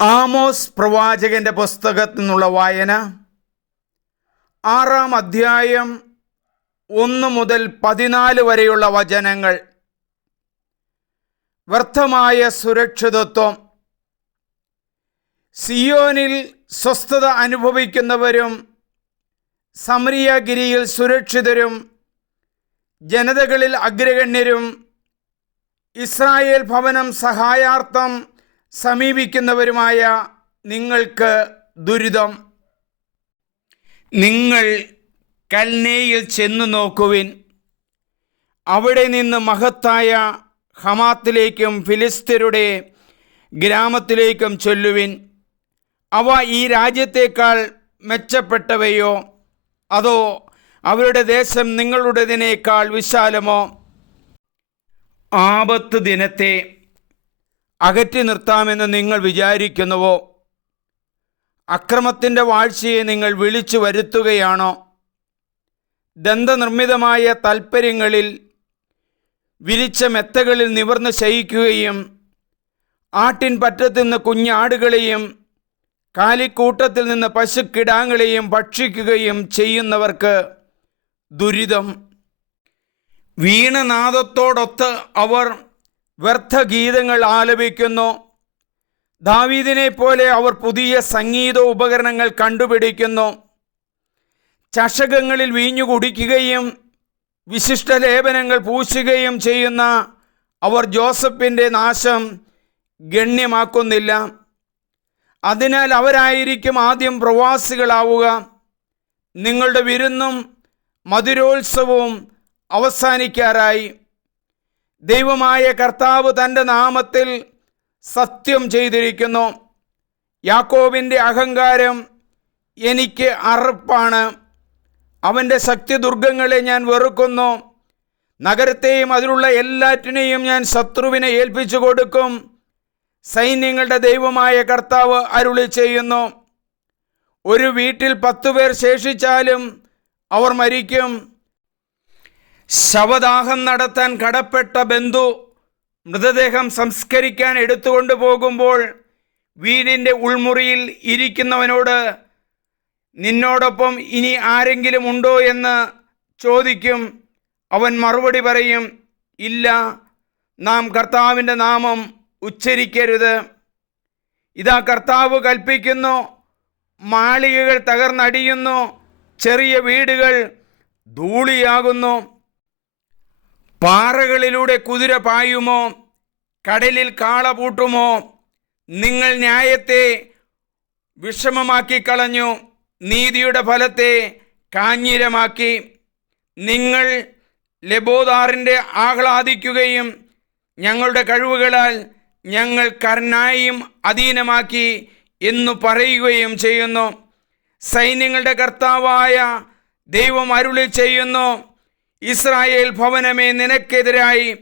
Amos പ്രവാചകന്റെ പുസ്തകത്തിൽ നിന്നുള്ള വായന. ആറാം അധ്യായം ഒന്ന് മുതൽ പതിനാല് വരെയുള്ള വചനങ്ങൾ. വ്യർത്ഥമായ സുരക്ഷിതത്വം. സിയോനിൽ സ്വസ്ഥത അനുഭവിക്കുന്നവരും സമരിയഗിരിയിൽ സുരക്ഷിതരും ജനതകളിൽ അഗ്രഗണ്യരും ഇസ്രായേൽ ഭവനം സഹായാർത്ഥം സമീപിക്കുന്നവരുമായ നിങ്ങൾക്ക് ദുരിതം. നിങ്ങൾ കൽനയിൽ ചെന്നു നോക്കുവിൻ. അവിടെ നിന്ന് മഹത്തായ ഹമാത്തിലേക്കും ഫിലിസ്തീനയുടെ ഗ്രാമത്തിലേക്കും ചൊല്ലുവിൻ. അവ ഈ രാജ്യത്തേക്കാൾ മെച്ചപ്പെട്ടവയോ? അതോ അവരുടെ ദേശം നിങ്ങളുടേതിനേക്കാൾ വിശാലമോ? ആപത്ത് ദിനത്തെ അകറ്റി നിർത്താമെന്ന് നിങ്ങൾ വിചാരിക്കുന്നുവോ? അക്രമത്തിന്റെ വാഴ്ചയെ നിങ്ങൾ വിളിച്ചു വരുത്തുകയാണോ? ദന്തനിർമ്മിതമായ താൽപ്പര്യങ്ങളിൽ വിരിച്ച മെത്തകളിൽ നിവർന്ന് ശയിക്കുകയും ആട്ടിൻ പറ്റത്തു നിന്ന് കുഞ്ഞാടുകളെയും കാലിക്കൂട്ടത്തിൽ നിന്ന് പശുക്കിടാങ്ങളെയും ഭക്ഷിക്കുകയും ചെയ്യുന്നവർക്ക് ദുരിതം. വീണനാദത്തോടൊത്ത് അവർ വ്യർത്ഥഗീതങ്ങൾ ആലപിക്കുന്നു. ദാവീദിനെ പോലെ അവർ പുതിയ സംഗീത ഉപകരണങ്ങൾ കണ്ടുപിടിക്കുന്നു. ചഷകങ്ങളിൽ വീഞ്ഞു കുടിക്കുകയും വിശിഷ്ട ലേപനങ്ങൾ പൂശുകയും ചെയ്യുന്ന അവർ ജോസഫിന്റെ നാശം ഗണ്യമാക്കുന്നില്ല. അതിനാൽ അവരായിരിക്കും ആദ്യം പ്രവാസികളാവുക. നിങ്ങളുടെ വിരുന്നും മധുരോത്സവവും അവസാനിക്കാറായി. ദൈവമായ കർത്താവ് തന്റെ നാമത്തിൽ സത്യം ചെയ്തിരിക്കുന്നു. യാക്കോബിന്റെ അഹങ്കാരം എനിക്ക് അറുപ്പാണ്. അവന്റെ ശക്തിദുർഗങ്ങളെ ഞാൻ വെറുക്കുന്നു. നഗരത്തെയും അതിലുള്ള എല്ലാറ്റിനെയും ഞാൻ ശത്രുവിനെ ഏൽപ്പിച്ചു കൊടുക്കും. സൈന്യങ്ങളുടെ ദൈവമായ കർത്താവ് അരുളി ചെയ്യുന്നു. ഒരു വീട്ടിൽ പത്തു പേർ ശേഷിച്ചാലും അവർ മരിക്കും. ശവദാഹം നടത്താൻ കടപ്പെട്ട ബന്ധു മൃതദേഹം സംസ്കരിക്കാൻ എടുത്തുകൊണ്ട് പോകുമ്പോൾ വീടിന്റെ ഉൾമുറിയിൽ ഇരിക്കുന്നവനോട് നിന്നോടൊപ്പം ഇനി ആരെങ്കിലും ഉണ്ടോ എന്ന് ചോദിക്കും. അവൻ മറുപടി പറയും ഇല്ല നാം കർത്താവിന്റെ നാമം ഉച്ചരിക്കരുത്. ഇതാ കർത്താവ് കൽപ്പിക്കുന്നു മാളികകൾ തകർന്നടിയുന്നു ചെറിയ വീടുകൾ ധൂളിയാകുന്നു. പാറകളിലൂടെ കുതിര പായുമോ? കടലിൽ കാള പൂട്ടുമോ? നിങ്ങൾ ന്യായത്തെ വിഷമമാക്കി കളഞ്ഞു നീതിയുടെ ഫലത്തെ കാഞ്ഞിരമാക്കി. നിങ്ങൾ ലബോദാറിന്റെ ആഹ്ലാദിക്കുകയും ഞങ്ങളുടെ കഴിവുകളാൽ ഞങ്ങൾ കർണായും അധീനമാക്കി എന്നു പറയുകയും ചെയ്യുന്നു. സൈന്യങ്ങളുടെ കർത്താവായ ദൈവം അരുളി ചെയ്യുന്നു. ഇസ്രായേൽ ഭവനമേ നിനക്കെതിരായി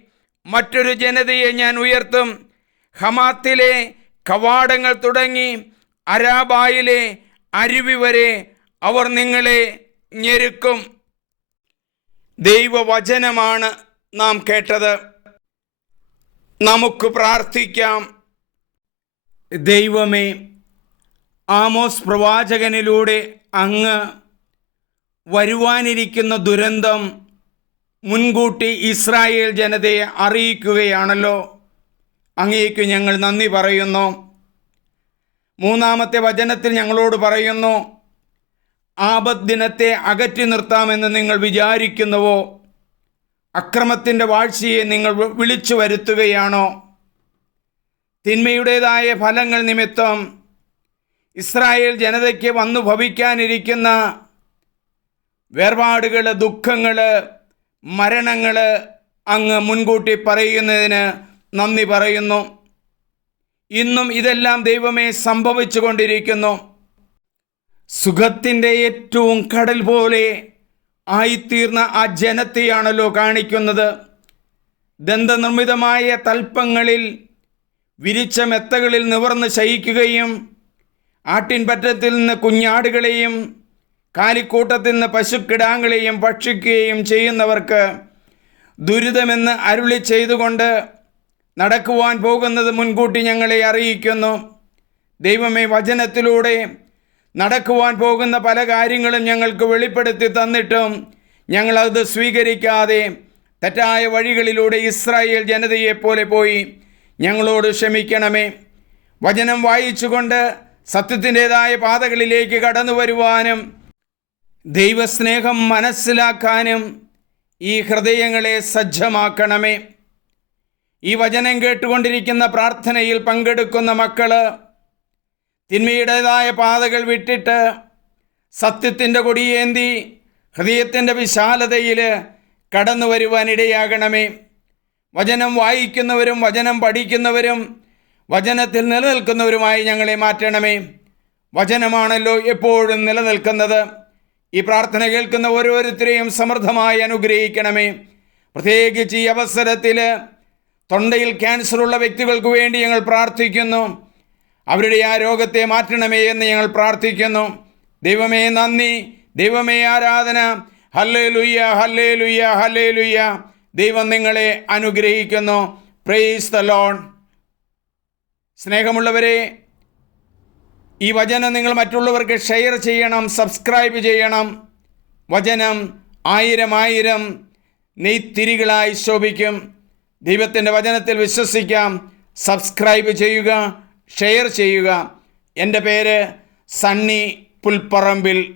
മറ്റൊരു ജനതയെ ഞാൻ ഉയർത്തും. ഹമാത്തിലെ കവാടങ്ങൾ തുടങ്ങി അരാബായിലെ അരുവി വരെ അവർ നിങ്ങളെ ഞെരുക്കും. ദൈവവചനമാണ് നാം കേട്ടത്. നമുക്ക് പ്രാർത്ഥിക്കാം. ദൈവമേ ആമോസ് പ്രവാചകനിലൂടെ അങ്ങ് വരുവാനിരിക്കുന്ന ദുരന്തം മുൻകൂട്ടി ഇസ്രായേൽ ജനതയെ അറിയിക്കുകയാണല്ലോ. അങ്ങേക്ക് ഞങ്ങൾ നന്ദി പറയുന്നു. മൂന്നാമത്തെ വചനത്തിൽ ഞങ്ങളോട് പറയുന്നു ആപത് ദിനത്തെ അകറ്റി നിർത്താമെന്ന് നിങ്ങൾ വിചാരിക്കുന്നുവോ? അക്രമത്തിന്റെ വാഴ്ചയെ നിങ്ങൾ വിളിച്ചു വരുത്തുകയാണോ? തിന്മയുടേതായ ഫലങ്ങൾ നിമിത്തം ഇസ്രായേൽ ജനതയ്ക്ക് വന്നു ഭവിക്കാനിരിക്കുന്ന വേർപാടുകൾ ദുഃഖങ്ങൾ മരണങ്ങൾ അങ്ങ് മുൻകൂട്ടി പറയുന്നതിന് നന്ദി പറയുന്നു. ഇന്നും ഇതെല്ലാം ദൈവമേ സംഭവിച്ചു കൊണ്ടിരിക്കുന്നു സുഖത്തിന്റെ ഏറ്റവും കടൽ പോലെ ആയിത്തീർന്ന ആ ജനത്തെയാണല്ലോ കാണിക്കുന്നത്. ദന്തനിർമ്മിതമായ തൽപ്പങ്ങളിൽ വിരിച്ച മെത്തകളിൽ നിവർന്ന് ശയിക്കുകയും ആട്ടിൻപറ്റത്തിൽ നിന്ന് കുഞ്ഞാടുകളെയും കാലിക്കൂട്ടത്തിൽ നിന്ന് പശുക്കിടാങ്ങളെയും ഭക്ഷിക്കുകയും ചെയ്യുന്നവർക്ക് ദുരിതമെന്ന് അരുളി ചെയ്തുകൊണ്ട് നടക്കുവാൻ പോകുന്നത് മുൻകൂട്ടി ഞങ്ങളെ അറിയിക്കുന്നു. ദൈവമേ വചനത്തിലൂടെ നടക്കുവാൻ പോകുന്ന പല കാര്യങ്ങളും ഞങ്ങൾക്ക് വെളിപ്പെടുത്തി തന്നിട്ടും ഞങ്ങളത് സ്വീകരിക്കാതെ തെറ്റായ വഴികളിലൂടെ ഇസ്രായേൽ ജനതയെപ്പോലെ പോയി ഞങ്ങളോട് ക്ഷമിക്കണമേ. വചനം വായിച്ചുകൊണ്ട് സത്യത്തിന്റെതായ പാതകളിലേക്ക് കടന്നു വരുവാനും ദൈവസ്നേഹം മനസ്സിലാക്കാനും ഈ ഹൃദയങ്ങളെ സജ്ജമാക്കണമേ. ഈ വചനം കേട്ടുകൊണ്ടിരിക്കുന്ന പ്രാർത്ഥനയിൽ പങ്കെടുക്കുന്ന മക്കൾ തിന്മയുടേതായ പാതകൾ വിട്ടിട്ട് സത്യത്തിന്റെ കൊടിയേന്തി ഹൃദയത്തിന്റെ വിശാലതയിൽ കടന്നു വരുവാനിടയാകണമേ വചനം വായിക്കുന്നവരും വചനം പഠിക്കുന്നവരും വചനത്തിൽ നിലനിൽക്കുന്നവരുമായി ഞങ്ങളെ മാറ്റണമേ. വചനമാണല്ലോ എപ്പോഴും നിലനിൽക്കുന്നത്. ഈ പ്രാർത്ഥന കേൾക്കുന്ന ഓരോരുത്തരെയും സമൃദ്ധമായി അനുഗ്രഹിക്കണമേ. പ്രത്യേകിച്ച് ഈ അവസരത്തിൽ തൊണ്ടയിൽ ക്യാൻസറുള്ള വ്യക്തികൾക്ക് വേണ്ടി ഞങ്ങൾ പ്രാർത്ഥിക്കുന്നു. അവരുടെ ആ രോഗത്തെ മാറ്റണമേ എന്ന് ഞങ്ങൾ പ്രാർത്ഥിക്കുന്നു. ദൈവമേ നന്ദി. ദൈവമേ ആരാധന. ഹല്ലേ ലുയ്യ ഹല്ലേ ലുയ്യ ഹല്ലേ ലുയ്യ ദൈവം നിങ്ങളെ അനുഗ്രഹിക്കുന്നു. പ്രേസ് ദ ലോൺ സ്നേഹമുള്ളവരെ ഈ വചനം നിങ്ങൾ മറ്റുള്ളവർക്ക് ഷെയർ ചെയ്യണം സബ്സ്ക്രൈബ് ചെയ്യണം. വചനം ആയിരം ആയിരം നെയ്ത്തിരികളായി ശോഭിക്കും. ദൈവത്തിന്റെ വചനത്തിൽ വിശ്വസിക്കാം. സബ്സ്ക്രൈബ് ചെയ്യുക ഷെയർ ചെയ്യുക. എന്റെ പേര് സണ്ണി പുൽപ്പറമ്പിൽ